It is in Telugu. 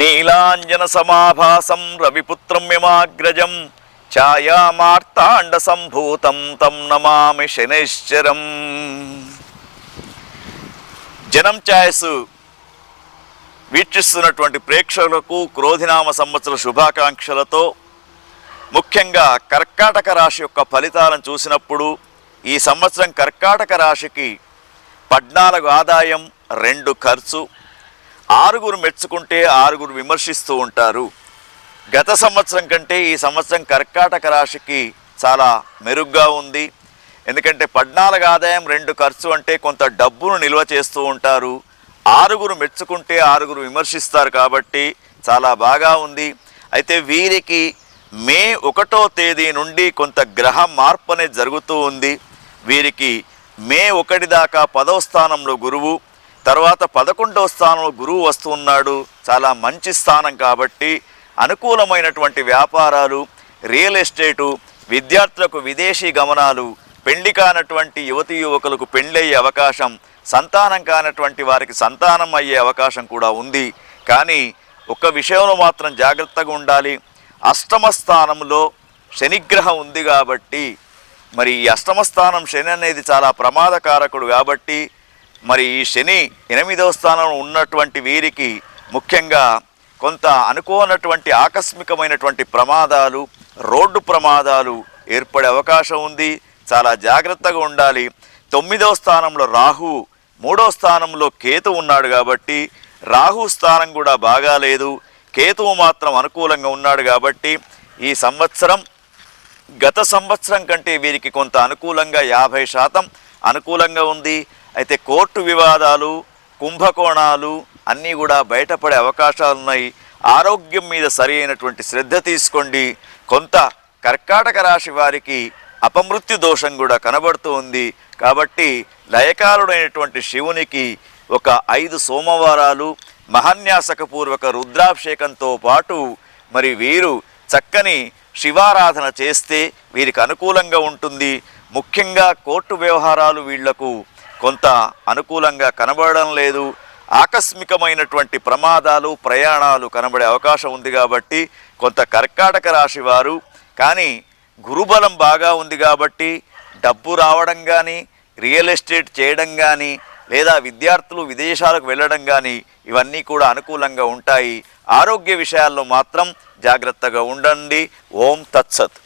నీలాంజన సమాభాసం రవిపుత్రం యమాగ్రజం ఛాయామార్తాండ సంభూతం తం నమామి శనైశ్చరం. జనం ఛాయస్ వీక్షిస్తున్నటువంటి ప్రేక్షకులకు క్రోధినామ సంవత్సర శుభాకాంక్షలతో ముఖ్యంగా కర్కాటక రాశి యొక్క ఫలితాలను చూసినప్పుడు ఈ సంవత్సరం కర్కాటక రాశికి 14 ఆదాయం, 2 ఖర్చు, 6 మెచ్చుకుంటే 6 విమర్శిస్తూ ఉంటారు. గత సంవత్సరం కంటే ఈ సంవత్సరం కర్కాటక రాశికి చాలా మెరుగ్గా ఉంది. ఎందుకంటే 14 ఆదాయం, 2 ఖర్చు అంటే కొంత డబ్బును నిల్వ చేస్తూ ఉంటారు. 6 మెచ్చుకుంటే 6 విమర్శిస్తారు కాబట్టి చాలా బాగా ఉంది. అయితే వీరికి మే 1వ తేదీ నుండి కొంత గ్రహ మార్పు అనేది జరుగుతూ ఉంది. వీరికి మే 1 దాకా 10వ స్థానంలో గురువు, తర్వాత 11వ స్థానంలో గురువు వస్తున్నాడు. చాలా మంచి స్థానం కాబట్టి అనుకూలమైనటువంటి వ్యాపారాలు, రియల్ ఎస్టేటు, విద్యార్థులకు విదేశీ గమనాలు, పెళ్లి కానటువంటి యువతీ యువకులకు పెళ్ళయ్యే అవకాశం, సంతానం కానటువంటి వారికి సంతానం అయ్యే అవకాశం కూడా ఉంది. కానీ ఒక్క విషయంలో మాత్రం జాగ్రత్తగా ఉండాలి. అష్టమ స్థానంలో శనిగ్రహం ఉంది కాబట్టి మరి ఈ అష్టమ స్థానం శని అనేది చాలా ప్రమాదకారకుడు కాబట్టి మరి ఈ శని 8వ స్థానంలో ఉన్నటువంటి వీరికి ముఖ్యంగా కొంత అనుకోనటువంటి ఆకస్మికమైనటువంటి ప్రమాదాలు, రోడ్డు ప్రమాదాలు ఏర్పడే అవకాశం ఉంది. చాలా జాగ్రత్తగా ఉండాలి. 9వ స్థానంలో రాహు, 3వ స్థానంలో కేతు ఉన్నాడు కాబట్టి రాహు స్థానం కూడా బాగాలేదు. కేతువు మాత్రం అనుకూలంగా ఉన్నాడు కాబట్టి ఈ సంవత్సరం గత సంవత్సరం కంటే వీరికి కొంత అనుకూలంగా 50% అనుకూలంగా ఉంది. అయితే కోర్టు వివాదాలు, కుంభకోణాలు అన్నీ కూడా బయటపడే అవకాశాలు ఉన్నాయి. ఆరోగ్యం మీద సరి అయినటువంటి శ్రద్ధ తీసుకోండి. కొంత కర్కాటక రాశి వారికి అపమృత్యు దోషం కూడా కనబడుతూ ఉంది కాబట్టి లయకారుడైనటువంటి శివునికి ఒక 5 సోమవారాలు మహాన్యాసకపూర్వక రుద్రాభిషేకంతో పాటు మరి వీరు చక్కని శివారాధన చేస్తే వీరికి అనుకూలంగా ఉంటుంది. ముఖ్యంగా కోర్టు వ్యవహారాలు వీళ్లకు కొంత అనుకూలంగా కనబడడం లేదు. ఆకస్మికమైనటువంటి ప్రమాదాలు, ప్రయాణాలు కనబడే అవకాశం ఉంది కాబట్టి కొంత కర్కాటక రాశి వారు కానీ గురుబలం బాగా ఉంది కాబట్టి డబ్బు రావడం కానీ, రియల్ ఎస్టేట్ చేయడం కానీ, లేదా విద్యార్థులు విదేశాలకు వెళ్ళడం కానీ ఇవన్నీ కూడా అనుకూలంగా ఉంటాయి. ఆరోగ్య విషయాల్లో మాత్రం జాగ్రత్తగా ఉండండి. ఓం తత్సత్.